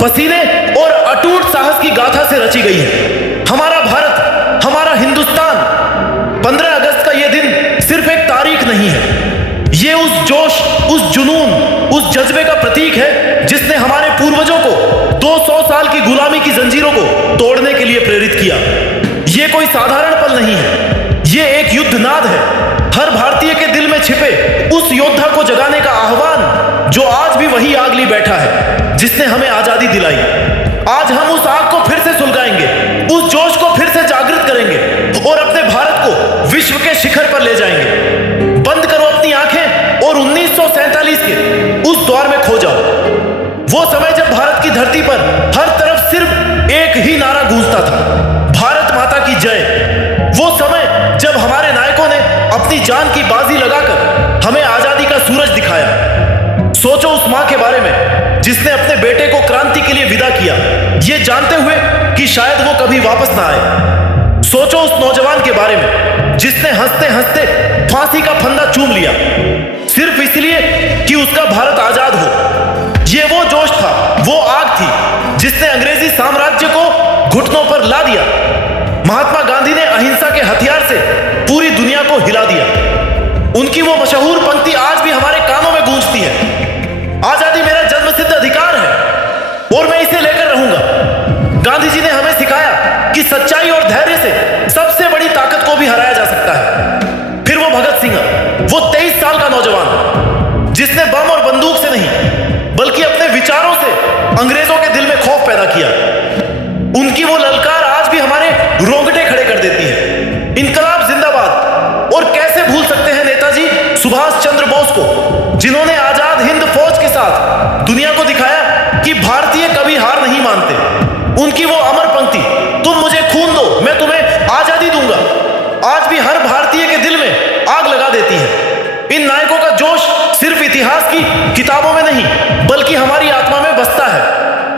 पसीने और अटूट साहस की गाथा से रची गई है। हमारा भारत, हमारा हिंदुस्तान, 15 अगस्त का यह दिन सिर्फ एक तारीख नहीं है, ये उस जोश, उस जुनून, उस जज्बे का प्रतीक है जिसने हमारे पूर्वजों को 200 साल की गुलामी की जंजीरों को तोड़ने के लिए प्रेरित किया। ये कोई साधारण पल नहीं है, ये एक युद्धनाद है, हर भारतीय के दिल में छिपे उस योद्धा को जगाने का आह्वान जो आज भी वही आग ली बैठा है जिसने हमें आजादी दिलाई। आज हम उस आग को फिर से सुलगाएंगे, उस जोश को फिर से जागृत करेंगे और अपने भारत को विश्व के शिखर पर ले जाएंगे। बंद करो अपनी आंखें और 1947 के उस दौर में खो जाओ, वो समय जब भारत की धरती पर हर तरफ सिर्फ एक ही नारा गूंजता था, भारत माता की जय। वो समय जब हमारे नायकों ने अपनी जान की बाजी लगाकर हमें आजादी का सूरज दिखाया। सोचो उस मां के बारे में जिसने अपने बेटे को क्रांति के लिए विदा किया, ये जानते हुए कि शायद वो कभी वापस ना आए। सोचो उस नौजवान के बारे में जिसने हंसते हंसते फांसी का फंदा चूम लिया, सिर्फ इसलिए कि उसका भारत आजाद हो। ये वो जोश था, वो आग थी जिसने अंग्रेजी साम्राज्य को घुटनों पर ला दिया। महात्मा गांधी ने अहिंसा के हथियार से पूरी दुनिया को हिला दिया। उनकी वो मशहूर पंक्ति आज भी हमारे कानों में गूंजती है, आजादी मेरा जन्मसिद्ध अधिकार है और मैं इसे लेकर रहूंगा। गांधी जी ने हमें सिखाया कि सच्चाई और धैर्य से सबसे बड़ी ताकत को भी हराया जा सकता है। फिर वो भगत सिंह, वो 23 साल का नौजवान जिसने बम और बंदूक से नहीं बल्कि अपने विचारों से अंग्रेजों के दिल में खौफ पैदा किया। उनकी वो ललकार आज भी हमारे रोंगटे खड़े कर देती है, इनकलाब जिंदाबाद। और कैसे भूल सकते हैं नेताजी सुभाष चंद्र बोस को, जिन्होंने आजाद हिंद फौज के साथ दुनिया को दिखाया कि भारतीय कभी हार नहीं मानते। उनकी वो अमर पंक्ति, तुम मुझे खून दो मैं तुम्हें आजादी दूंगा, आज भी हर भारतीय के दिल में आग लगा देती है। इन नायकों का जोश सिर्फ इतिहास की किताबों में नहीं बल्कि हमारी आत्मा में बसता है।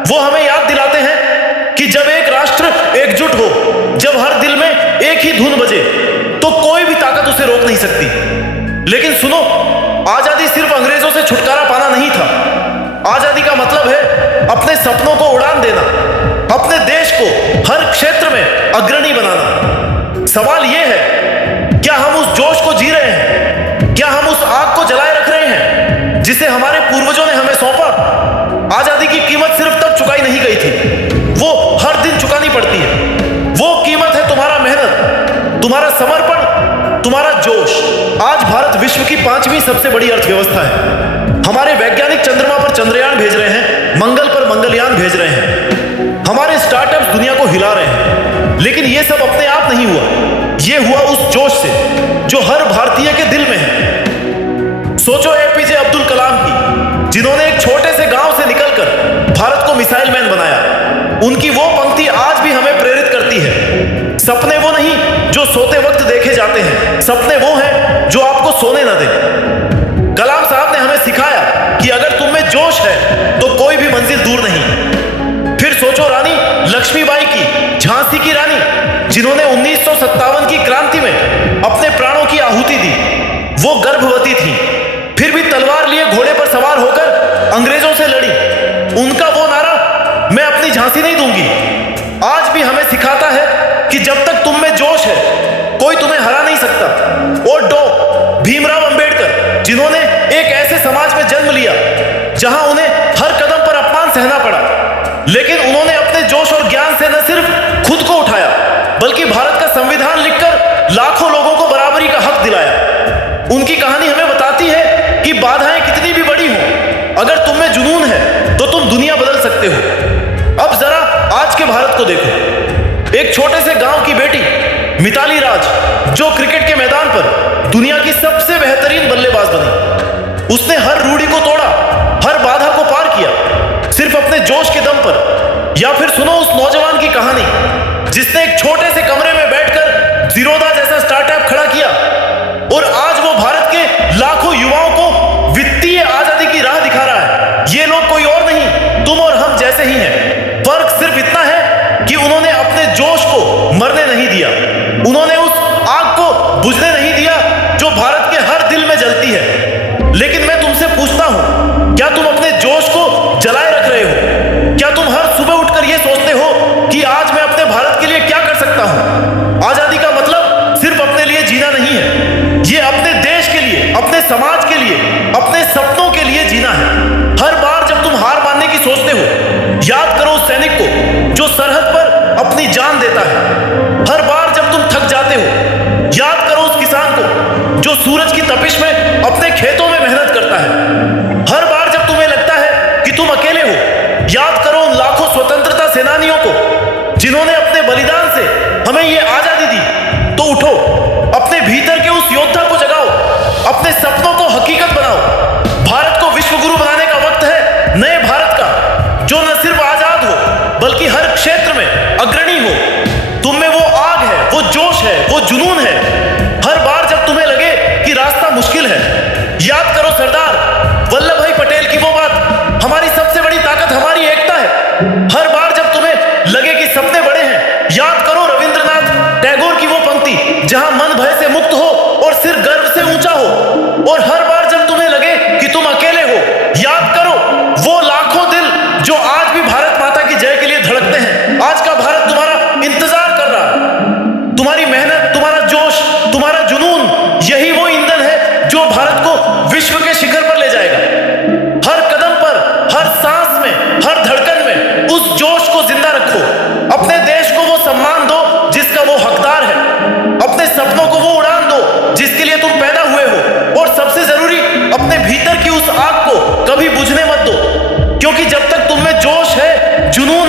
वो हमें याद दिलाते हैं कि जब एक राष्ट्र एकजुट हो, जब हर दिल में एक ही धुन बजे, तो कोई भी ताकत उसे रोक नहीं सकती। लेकिन सुनो, आजादी सिर्फ अंग्रेजों से छुटकारा पाना नहीं था। आजादी का मतलब है अपने सपनों को उड़ान देना, अपने देश को हर क्षेत्र में अग्रणी बनाना। सवाल यह है, क्या हम उस जोश को जी रहे हैं? क्या हम उस आग को जलाए रख रहे हैं जिसे हमारे पूर्वजों ने हमें सौंपा? आजादी की कीमत सिर्फ तब चुकाई नहीं गई थी, वो हर दिन चुकानी पड़ती है। वो कीमत है तुम्हारा मेहनत, तुम्हारा समर्पण, तुम्हारा जोश। आज भारत विश्व की 5वीं सबसे बड़ी अर्थव्यवस्था है। हमारे वैज्ञानिक चंद्रमा पर चंद्रयान भेज रहे हैं, मंगल पर मंगलयान भेज रहे हैं। हमारे स्टार्टअप्स दुनिया को हिला रहे हैं। लेकिन ये सब अपने आप नहीं हुआ, ये हुआ उस जोश से जो हर भारतीय के दिल में है। सोचो एपीजे अब्दुल कलाम की, जिन्होंने एक छोटे से गांव से निकलकर भारत को मिसाइल मैन बनाया। उनकी वो पंक्ति आज भी हमें प्रेरित करती है, सपने वो नहीं जो सोते वक्त देखे जाते हैं, सपने वो हैं जो आपको सोने न दें। कलाम साहब ने हमें सिखाया कि अगर तुम में जोश है तो कोई भी मंजिल दूर नहीं। फिर सोचो रानी लक्ष्मीबाई की, झांसी की रानी, जिन्होंने 1957 की क्रांति में अपने प्राणों की आहुति दी। वो गर्भवती थी, फिर भी तलवार लिए घोड़े पर सवार होकर अंग्रेजों से लड़ी। उनका वो नारा, मैं अपनी झांसी नहीं दूंगी, आज भी हमें सिखाता है कि जब तक तुम में जोश है कोई तुम्हें हरा नहीं सकता। और भीमराव अंबेडकर, जिन्होंने एक ऐसे समाज में जन्म लिया जहां उन्हें हर कदम पर अपमान सहना पड़ा, लेकिन उन्होंने अपने जोश और ज्ञान से न सिर्फ खुद को उठाया बल्कि भारत का संविधान लिखकर लाखों लोगों को बराबरी का हक दिलाया। उनकी कहानी हमें बताती है कि बाधाएं कितनी भी बड़ी हों, अगर तुम में जुनून है तो तुम दुनिया बदल सकते हो। अब जरा आज के भारत को देखो, एक छोटे से गांव की बेटी मिताली राज, जो क्रिकेट के मैदान पर दुनिया की सबसे बेहतरीन बल्लेबाज बनी। उसने हर रूढ़ी को तोड़ा, हर बाधा को पार किया, सिर्फ अपने जोश के दम पर। या फिर सुनो उस नौजवान की कहानी जिसने एक छोटे से कमरे में बैठकर जीरोधा जैसा स्टार्टअप खड़ा किया और आज वो भारत के लाखों युवाओं को वित्तीय आजादी की राह दिखा रहा है। ये लोग कोई और नहीं, तुम और हम जैसे ही हैं। फर्क सिर्फ इतना है कि उन्होंने अपने जोश को मरने नहीं दिया, उन्होंने उस आग को बुझने नहीं दिया जो भारत के हर दिल में जलती है। लेकिन मैं तुमसे पूछता हूं, क्या तुम अपने जोश को जलाए रख रहे हो? क्या तुम जो सरहद पर अपनी जान देता है। हर बार जब तुम थक जाते हो, याद करो उस किसान को जो सूरज की तपिश में अपने खेतों में मेहनत करता है। हर बार जब तुम्हें लगता है कि तुम अकेले हो, याद करो उन लाखों स्वतंत्रता सेनानियों को जिन्होंने अपने बलिदान से हमें ये आजादी दी। तो उठो, अपने भीतर के उस योद्धा को जगाओ, अपने सपनों को हकीकत बनाओ। भारत को विश्व गुरु बनाने का वक्त है, नए भारत का, जो न सिर्फ आजाद हो बल्कि हर क्षेत्र में अग्रणी हो। तुम में वो आग है, वो जोश है, वो जुनून है। हर बार जब तुम्हें लगे कि रास्ता मुश्किल है, याद करो सरदार वल्लभ भाई पटेल की वो बात, हमारी सबसे बड़ी ताकत हमारी एकता है। हर बार जब तुम्हें लगे कि सपने बड़े हैं, याद करो रविंद्रनाथ टैगोर की वो पंक्ति, जहां मन भय से मुक्त हो और सिर गर्व से ऊंचा हो। और हर बार जब तुम्हें लगे कि तुम अकेले हो, याद करो वो लाखों दिल जो आज भी भारत माता की जय के लिए धड़कते हैं। आज का भारत तुम्हारा इंतजार कर रहा है। तुम्हारी मेहनत, तुम्हारा जोश, तुम्हारा जुनून, यही वो ईंधन है जो भारत को विश्व के शिखर पर ले जाएगा। हर कदम पर, हर सांस में, हर धड़कन में उस जोश को जिंदा रखो। अपने देश को वो सम्मान दो जिसका वो हकदार है। अपने सपनों को वो उड़ान दो जिसके लिए तुम पैदा हुए हो। और सबसे जरूरी, अपने भीतर की उस आग को कभी बुझने मत दो, क्योंकि जब तक तुम में जोश है, जुनून